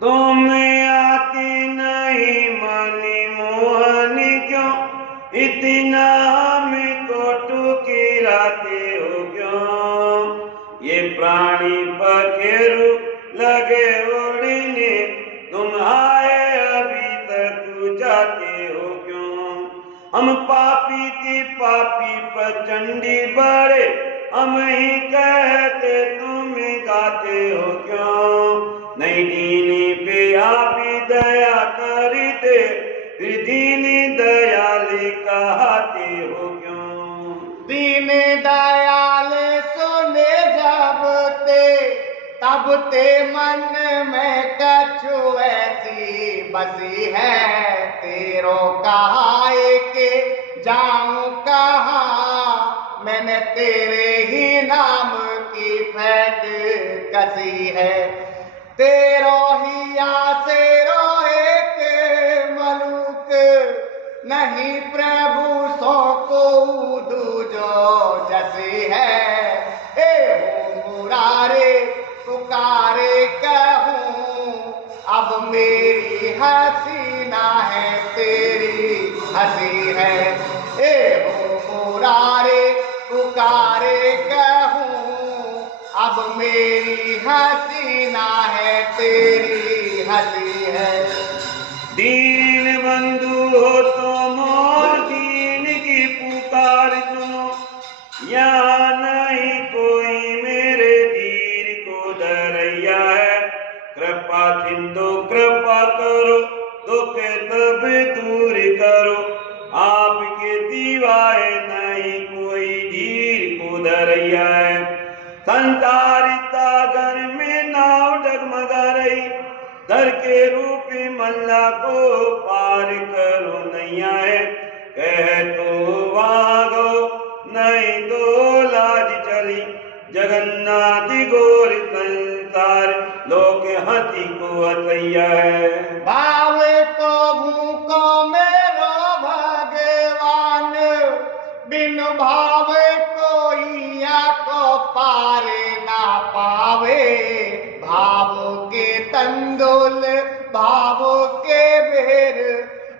तुम आती नहीं मनी मोहन क्यों, इतना हमको ठुकराते हो क्यों। ये प्राणी पखेरु लगे उड़ने, तुम आए अभी तक जाते हो क्यों। हम पापी थी पापी प्रचंडी बड़े, हम ही कहते तुम गाते हो क्यों। नहीं दीनी पे आप ही दया करते, फिर दीनी दयाले कहते हो क्यों। दीन दयाल सुने जब तब ते मन में कछु ऐसी बसी है। तेरो कहा के जाऊं कहाँ, मैंने तेरे ही नाम की फैट कसी है। तेरो ही आसेरो एक मलूक, नहीं प्रभु सो को दूजो जैसी है। ए हो मुरारे पुकारे कहूँ, अब मेरी हसीना है तेरी हंसी है। ए हो मुरारे पुकारे कहूँ, अब मेरी हसीना है तेरी हंसी है। दीन बंधु हो तुम और दीन की पुकार सुनो, यहाँ नहीं कोई मेरे धीर को डरैया है। कृपा सिंधु कृपा करो, दुख तब दूर करो, आपके दीवाए नहीं कोई धीर को डरैया है। संसारित सागर में नाव डगमगा रही, दर के रूप मल्ला को पार करो नैया है। कह तो वागो नहीं तो लाज चली, जगन्नाथ गोर संसार लोक हाथी को अतैया है। भाव को भूको मेरो भगवान, बिन भाव कोई को पार ना पावे। भाव के तंदुल भाव के बेर,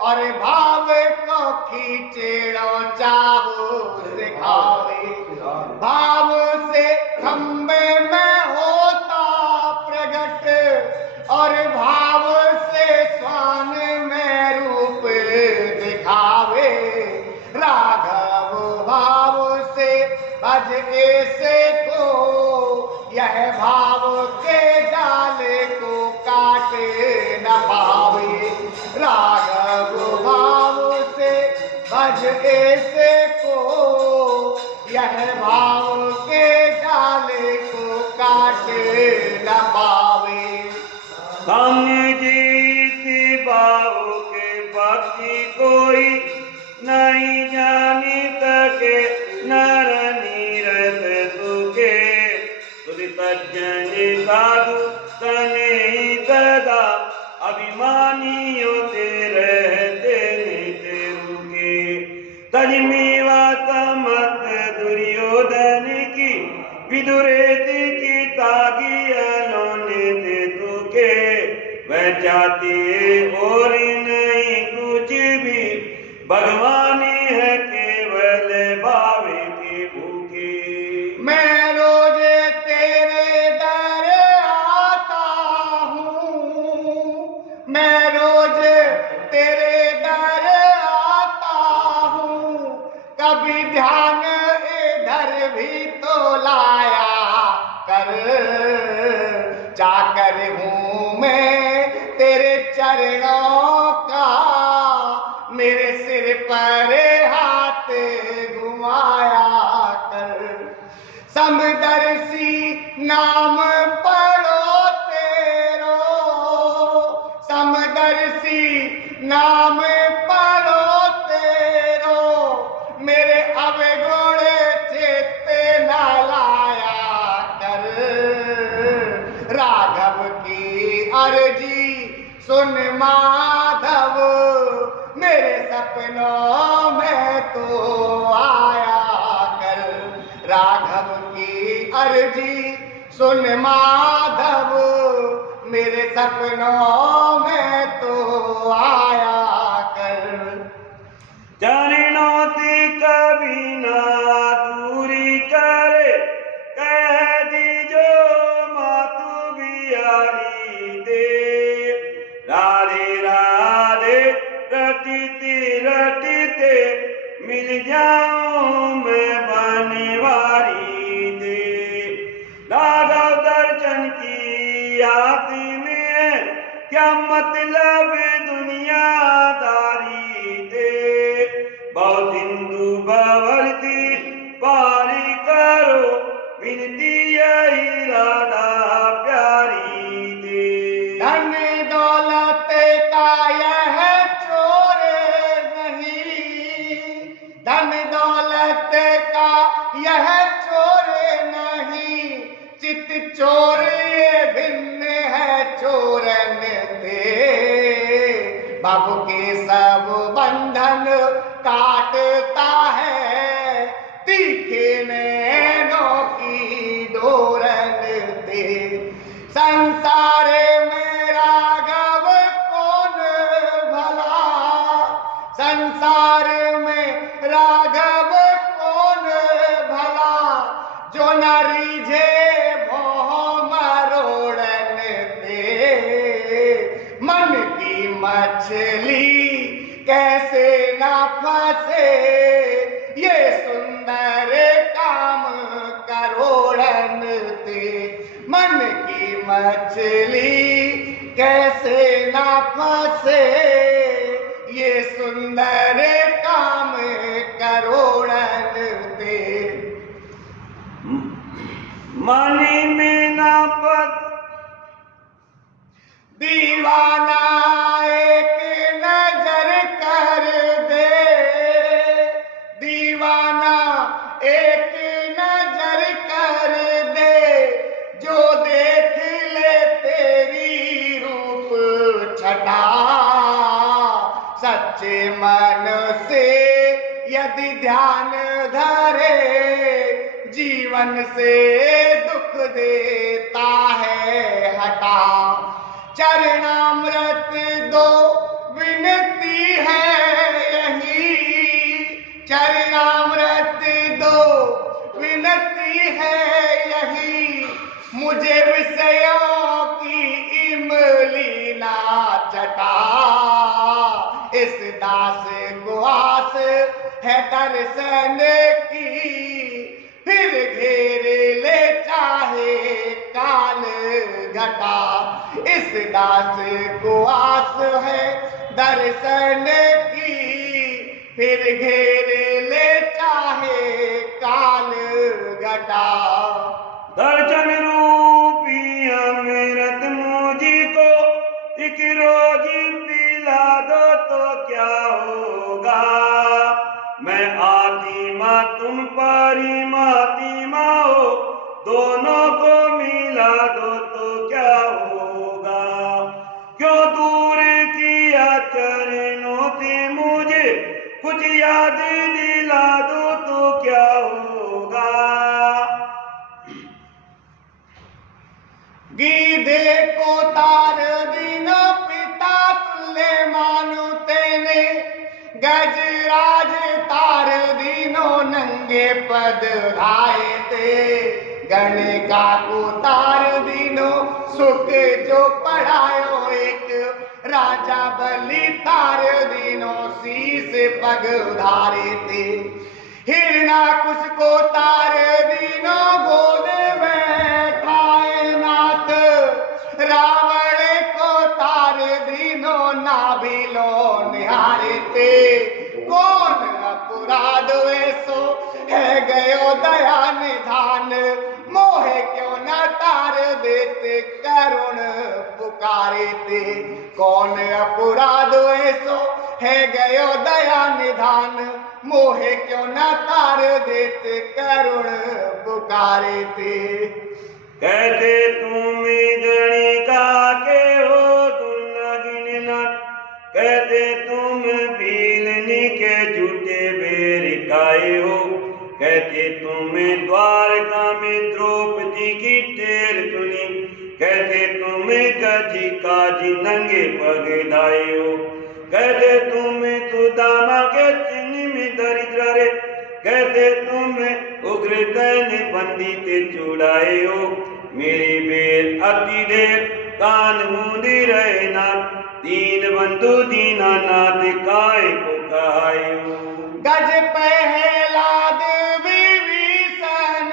और भाव को खींचेड़ो चावो सिखावे। भाव से खम्बे में होता प्रगट, और भाव से स्वान में रूप दिखावे। राघव भाव से भज ऐसे को, यह भाव के डाले को काटे न पावे। राघव भाव से भज ऐसे को, यह भाव के डाले को काटे न पावे। हम जीत भाव के बाकी कोई नहीं जानी तके, नर नीरत तुके। तुझ तजने साधु तने ददा, अभिमानियों ते रहते नहीं रुके। तजमीवा तमत दुर्योधन की, विदुरेति की तागी अलोने ते तुके। वह चाहते और नहीं कुछ भी, भगवानी है केवल भावे की भूखी। मैं रोज तेरे दर आता हूँ, मैं रोज तेरे दर आता हूँ। कभी ध्यान इधर भी तो लाया कर, चाकर हूँ मैं तेरे चरणों का। मेरे सिर पर हाथ घुमाया कर, समदर्शी नाम पढ़ो तेरो। समदर्शी नाम पढ़ो तेरो, मेरे अवगुण चेते न लाया कर। राघव की अर्जी सुन माधव, मेरे सपनों में तो आया कर। राघव की अर्जी सुन माधव, मेरे सपनों में तो आया कर। चरणों से कभी ना दूरी करे, कह दीजो मातु बिहारी दे। राधे राधे रटते रटते मिल जाऊं मैं बनवारी दे। राघव दर्शन की आस में क्या मतलब दुनियादारी दे। बहुत सिंधु बवरती पारी करो, विनती यही राधा प्यारी दे। धन दौलत का यह चोर नहीं, धन दौलत का यह चोर नहीं, चित चोर ये भिन्न है चोरन दे। बाबू के सब बंधन काटता है, तीखे नैनों की डोरन दे। संसार में राघव कौन भला, संसार में राघव कौन भला, जो न रीझे भों मरोड़न दे। मन की मछली कैसे न फंसे, ये सुंदर काम करोड़न दे। मन की मछली कैसे न फंसे, ये सुंदर काम करोड़न दे। मनी में ना पत दीवाना एक नजर कर दे, दीवाना एक नजर कर दे, जो देख ले तेरी रूप छटा। सच्चे मन से यदि ध्यान धरे, जीवन से दुख देता है हटा। चरणामृत दो विनती है यही, चरणामृत दो विनती है यही, मुझे विषयों की इमली ना चटा। इस दास को आस है दर्शन की, फिर घेर ले चाहे काल घटा। इस दास को आस है दर्शन की, फिर घेर ले चाहे काल घटा। दर्शन रूपी अमृत मुझको एक रोज पिला दो तो क्या होगा। मैं आत्मा तुम परिमात्मा हो, दोनों को मिला दो तो क्या होगा। क्यों दूर किया चरणों से मुझे, कुछ याद दिला दो तो क्या होगा। गीधे को तार दीनो पिता तुल्य मानु तेने, गजराज तार दीनो नंगे पद धाए ते। गणिका को तार दीनो सुख जो पढ़ायो एक, राजा बलि तार दीनो शीस पग उधारे ते। हिरणाकुश को तार दीनो गोद बैठाए नाथ, रावण को तार दीनो नाभिलो निहारे ते। कौन अपराध ऐसो है गयो दया निधान, मोहे क्यों न तार देते करुण पुकारे ते। कौन अपराध ऐसो है गयो दया निधान, मोहे क्यों न तार देते करुण पुकारे ते। कहते तुम गणिका के हो दुर्लगिननाथ, कहते तुम भीलनी के झूठे बेरिकाए हो। कहते तुम द्वारका में द्रौपदी की टेर सुनी, कहते तुम कजी काजी नंगे पगे दायो कहते तुम सुदामा के चिन्ह में दरिद्र रे कहते तुम उग्र तैन बंदी ते चुड़ाए हो मेरी बेर अति देर कान मूंदी रहे ना दीन बंधु दीना नाथ काय को कहायो गज पहलाद विभीषण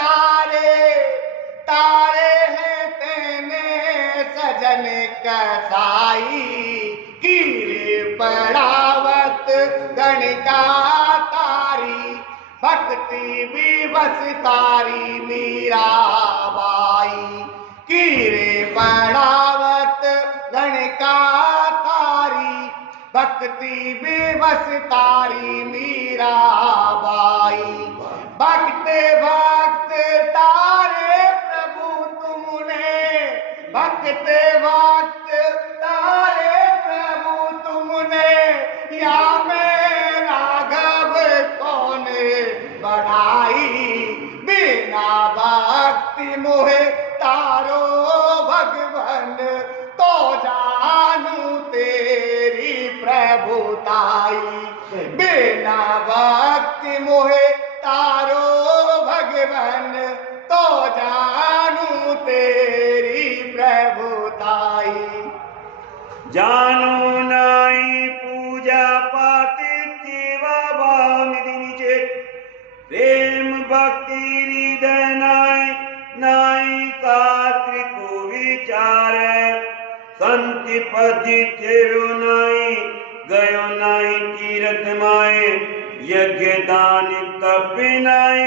तारे तारे हैं तेने सजन कसाई कीरे पड़ावत गणिका तारी भक्ति विवश तारी मीराबाई कीरे पड़ावत गणिका तारी भक्ति विवश तारी मीराबाई भक्त भक्त तारे प्रभु तुमने भक्त भक्त तारे प्रभु तुमने या मैं राघव कौन बढ़ाई बिना भक्ति मोहे तारो भगवन तो जानू तेरी प्रभुताई बिना भक्ति मोहे तारो भगवन तो जानू तेरी प्रभुताई जानू नाई पूजा पाठ सेवा भाव नीचे प्रेम भक्ति हृदय नाई नाई शास्त्र को विचार संति पति थेरो नाई गयो नाई तीरथ माए यज्ञ दान तप नाई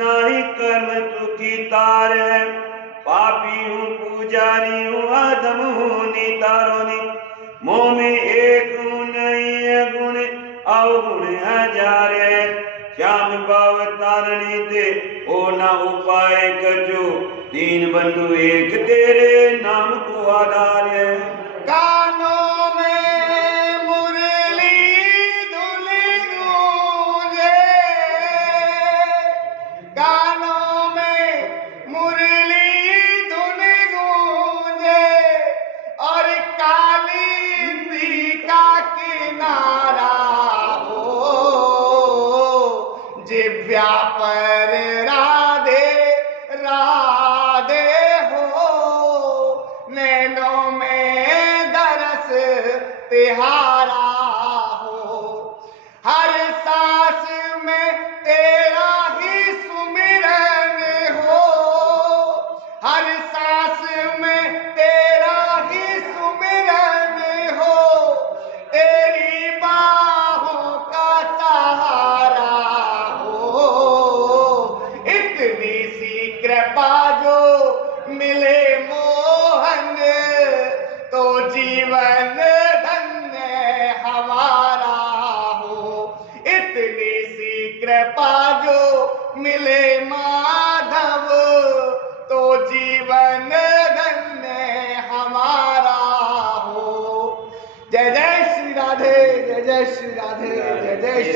नाई कर्म सुखी तार पापी हूँ पुजारी हूँ अधम हूँ नितारो नि मोह में एक हूँ नहीं गुण अवगुण हजार श्याम भाव तारणी ते ओ ना उपाय कजो दीन बंधु एक तेरे नाम को आधार है कानों में मुरली धुन गूंजे कानों में मुरली धुन गूंजे और काली का किनारा हो जिव्या पर राधे राधे हो नैनों में दरस तिहारा हो हर सांस में तेरा ही सुमिरन हो हर सांस में तेरा ही सुमिरन हो तेरी बाहों का सहारा हो इतनी सी कृपा जो मिले मोहन तो जीवन धन्य हमारा हो इतनी सी कृपा जो मिले माधव तो जीवन धन्य हमारा हो जय जय श्री राधे जय जय श्री राधे जय जय श्री